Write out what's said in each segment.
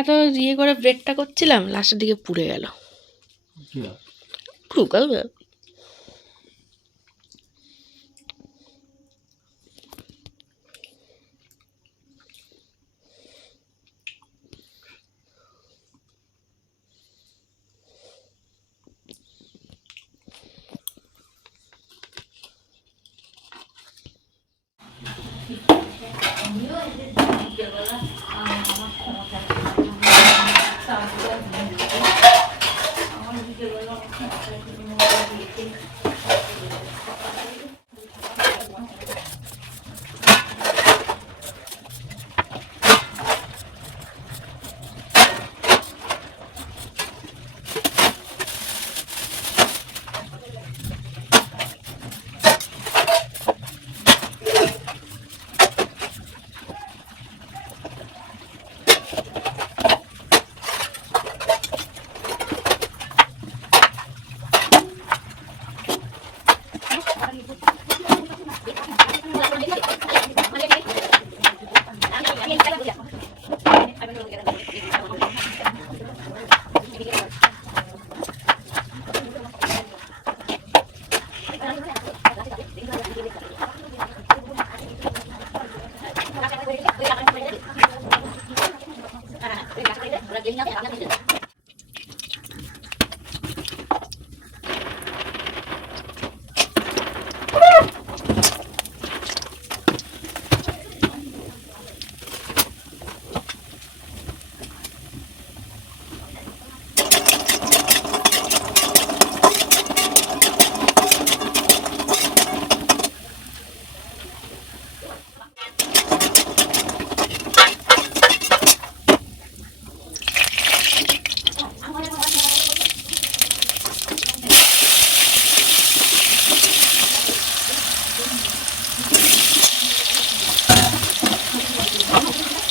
এত ইয়ে করে ব্রেডটা করছিলাম লাস্টের দিকে পুড়ে গেল।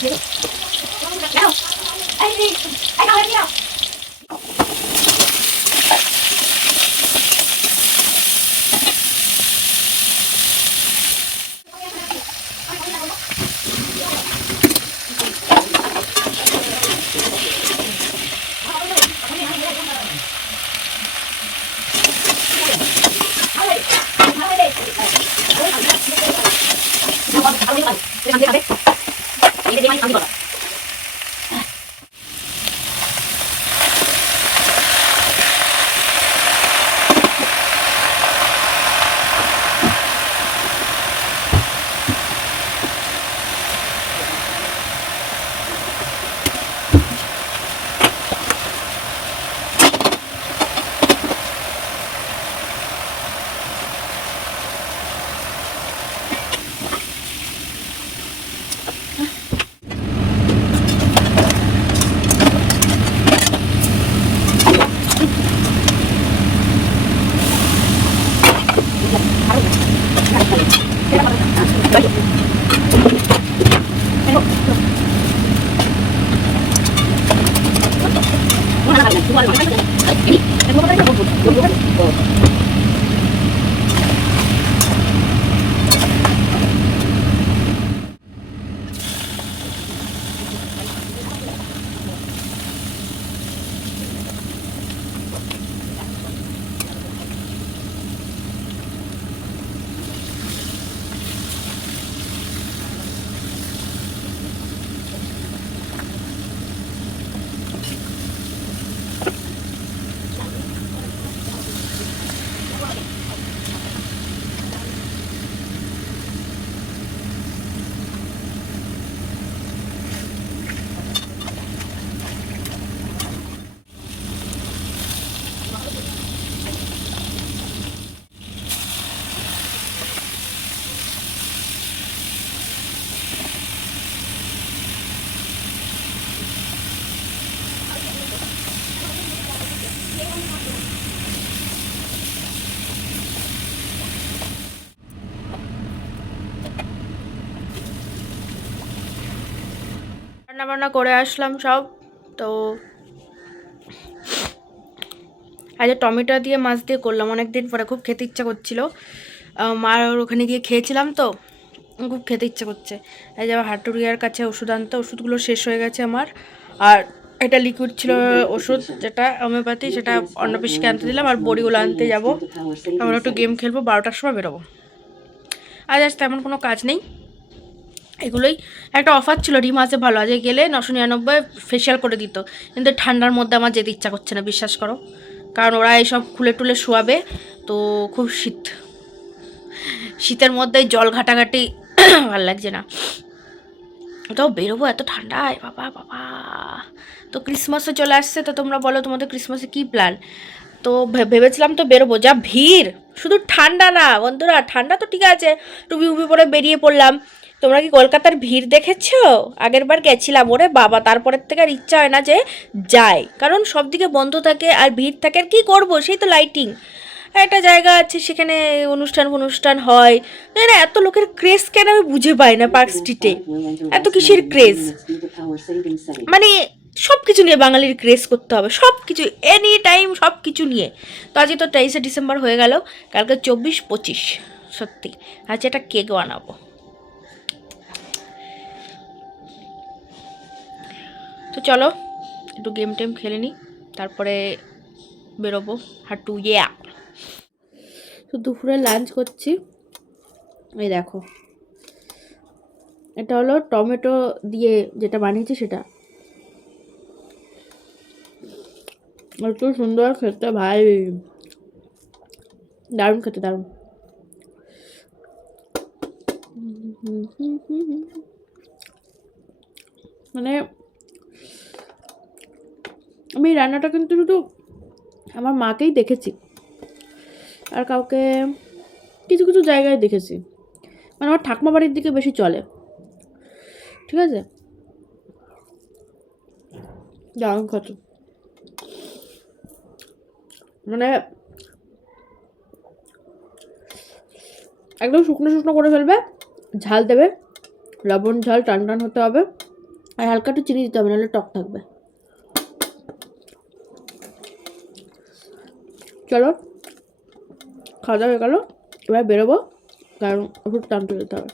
你放这，放这。কি হয়? কুকাল রান্না বান্না করে আসলাম সব, তো আজ টমেটো দিয়ে মাছ দিয়ে করলাম অনেক দিন পরে খুব খেতে ইচ্ছা করছিল। মার ওখানে গিয়ে খেয়েছিলাম তো, খুব খেতে ইচ্ছা করছে। এই যে হাটুরিয়ার কাছে ওষুধ আনতে, ওষুধগুলো শেষ হয়ে গেছে আমার। আর এটা লিকুইড ছিল ওষুধ, যেটা হোমিওপ্যাথি সেটা অন্য পিসকে আনতে দিলাম, আর বড়িগুলো আনতে যাব। আমরা একটু গেম খেলব, বারোটার সময় বেরোবো। আজ আজ তেমন কোনো কাজ নেই। এগুলোই একটা অফার ছিল রিমাসে ভালো, আজকে গেলে নশো নিরানব্বই ফেশিয়াল করে দিত। কিন্তু ঠান্ডার মধ্যে আমার যেতে ইচ্ছা করছে না, বিশ্বাস করো। কারণ ওরা এইসব খুলে টুলে শোয়াবে, তো খুব শীত। শীতের মধ্যে জল ঘাটাঘাটি ভালো লাগছে না। ওটাও বেরোবো এত ঠান্ডায়? বাবা বাবা। তো ক্রিসমাসও চলে আসছে, তো তোমরা বলো তোমাদের ক্রিসমাসে কী প্ল্যান তো ভেবেছিলাম তো বেরোবো। যা ভিড়! শুধু ঠান্ডা না, বন্ধুরা, ঠান্ডা তো ঠিক আছে। টুপি উপি পরে বেরিয়ে পড়লাম। তোমরা কি কলকাতার ভিড় দেখেছ? আগের বার গেছিলাম ওরে বাবা, তারপরের থেকে আর ইচ্ছা হয় না যে যাই। কারণ সব দিকে বন্ধ থাকে আর ভিড় থাকে, আর কী করব? সেই তো লাইটিং একটা জায়গা আছে, সেখানে অনুষ্ঠান অনুষ্ঠান হয়। না এত লোকের ক্রেজ কেন আমি বুঝে পাই না পার্ক স্ট্রিটে এত কিসের ক্রেজ মানে সব কিছু নিয়ে বাঙালির ক্রেজ করতে হবে সব কিছু এনি টাইম সব কিছু নিয়ে। তো আজকে তো তেইশে ডিসেম্বর হয়ে গেল, কালকে চব্বিশ পঁচিশ, সত্যি। আজ একটা কেক বানাবো। তো চলো, একটু গেম টেম খেলে নিই তারপরে বেরোবো। হাটু ইয়া তো দুপুরে লাঞ্চ করছি। এই দেখো, এটা হলো টমেটো দিয়ে যেটা বানিয়েছি সেটা। একটু সুন্দর খেতে, ভাই। দারুণ খেতে, দারুণ। মানে আমি এই রান্নাটা কিন্তু শুধু আমার মাকেই দেখেছি। আর কাউকে কিছু কিছু জায়গায় দেখেছি। মানে আমার ঠাকুমা বাড়ির দিকে বেশি চলে। ঠিক আছে? দারুণ কত মানে একদম শুকনো শুকনো করে ফেলবে, ঝাল দেবে, লবণ, ঝাল, টান টান হতে হবে। আর হালকা একটু চিনি দিতে হবে, নাহলে টক থাকবে। চলো খাওয়া দাওয়া হয়ে গেলো এবার বেরোবো কারণ ওষুধ টানতে যেতে হবে।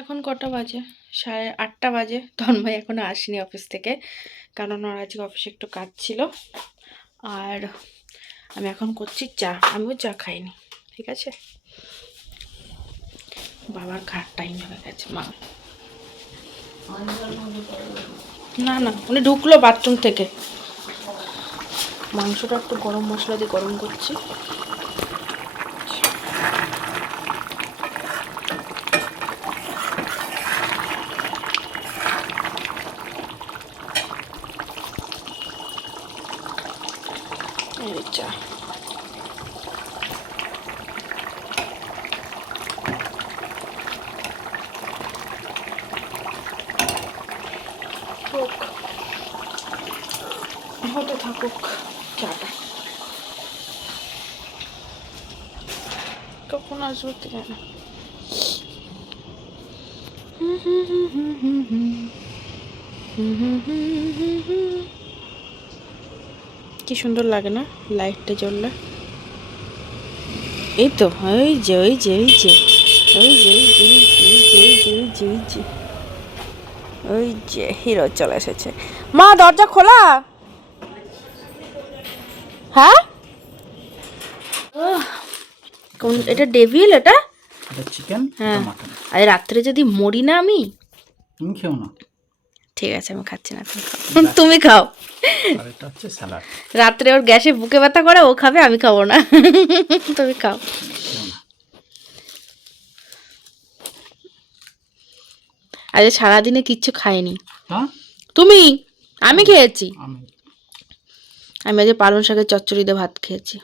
এখন কটা বাজে? সাড়ে আটটা বাজে। তন্ময় এখনও আসেনি অফিস থেকে, কারণ ওর আজকে অফিসে একটু কাজ ছিল। আর আমি এখন করছি চা, আমিও চা খাইনি, ঠিক আছে? বাবার খাট টাইম হয়ে গেছে, মা। না না, উনি ঢুকলো বাথরুম থেকে। মাংসটা একটু গরম মশলা দিয়ে গরম করছি। হতে থাকুক চাটা কখন আসব কে জানে কি সুন্দর লাগে না লাইটটা জ্বললে এই তো ওই যে ওই যে ওই যে ওই যে ওই যে হিরো চলে এসেছে মা দরজা খোলা হ্যাঁ? কোন এটা ডেভিল এটা? এটা চিকেন হ্যাঁ। আজ রাত্রে যদি মরি না আমি? তুমি খেও না। ঠিক আছে আমি খাচ্ছি না তুমি খাও। আর রাত্রে ওর গ্যাসে বুকে ব্যথা করে ও খাবে আমি খাব না। তুমি খাও। খেও আজ সারাদিনে কিচ্ছু খাইনি। হ্যাঁ? তুমি? আমি খেয়েছি। আমি আজকে পালং শাকের চচ্চড়ি দিয়ে ভাত খেয়েছি।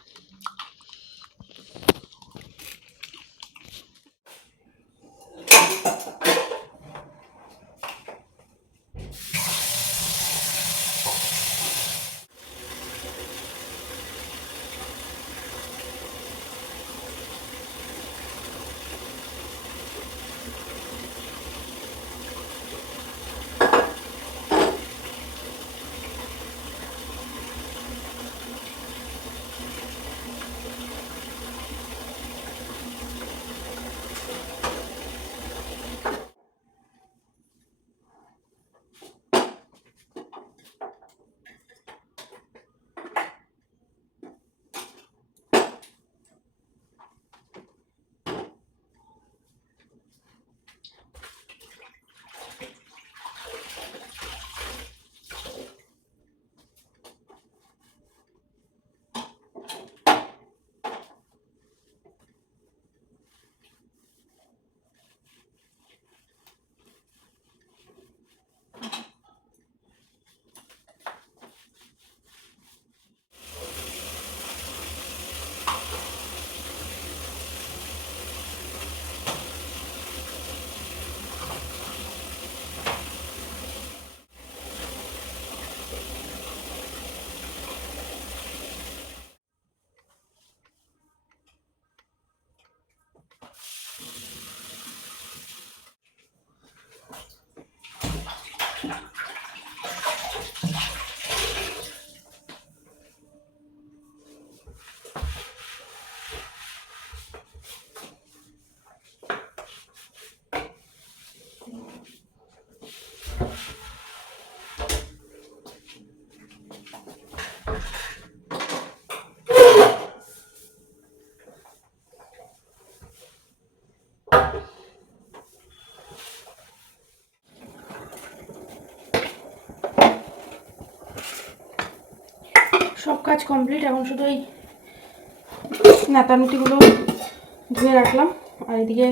সব কাজ কমপ্লিট এখন শুধু ওই নাতানুটিগুলো ধুয়ে রাখলাম। আর এদিকে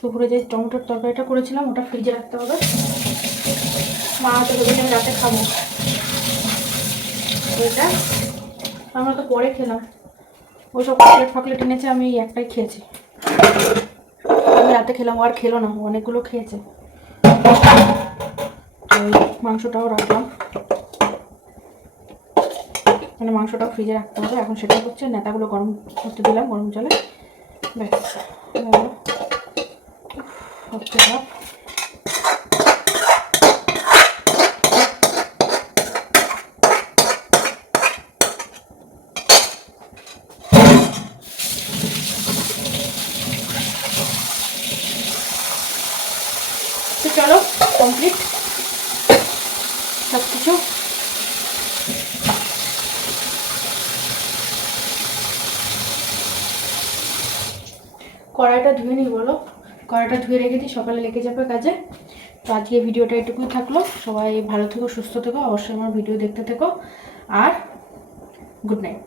দুপুরে যে টমেটোর তরকারিটা করেছিলাম, ওটা ফ্রিজে রাখতে হবে। মা তো ভেবেছে আমি রাতে খাব। ওইটা আমরা তো পরে খেলাম। ওই সব চকলেট ফকলেট এনেছে, আমি একটাই খেয়েছি। আমি রাতে খেলাম আর খেলো না অনেকগুলো খেয়েছে। মাংসটাও রাখলাম। মানে মাংসটাও ফ্রিজে রাখতে হবে। এখন সেটা হচ্ছে নেতাগুলো গরম করতে দিলাম, গরম জলে। চলো কমপ্লিট সব কিছু কড়াইটা ধুয়ে নিই বলো? কড়াইটা ধুয়ে রেখে দিই, সকালে লেগে যাবে কাজে। তো আজকে ভিডিওটা এটুকুই থাকল। সবাই ভালো থেকো, সুস্থ থেকো, অবশ্যই আমার ভিডিও দেখতে থেকো। আর গুড নাইট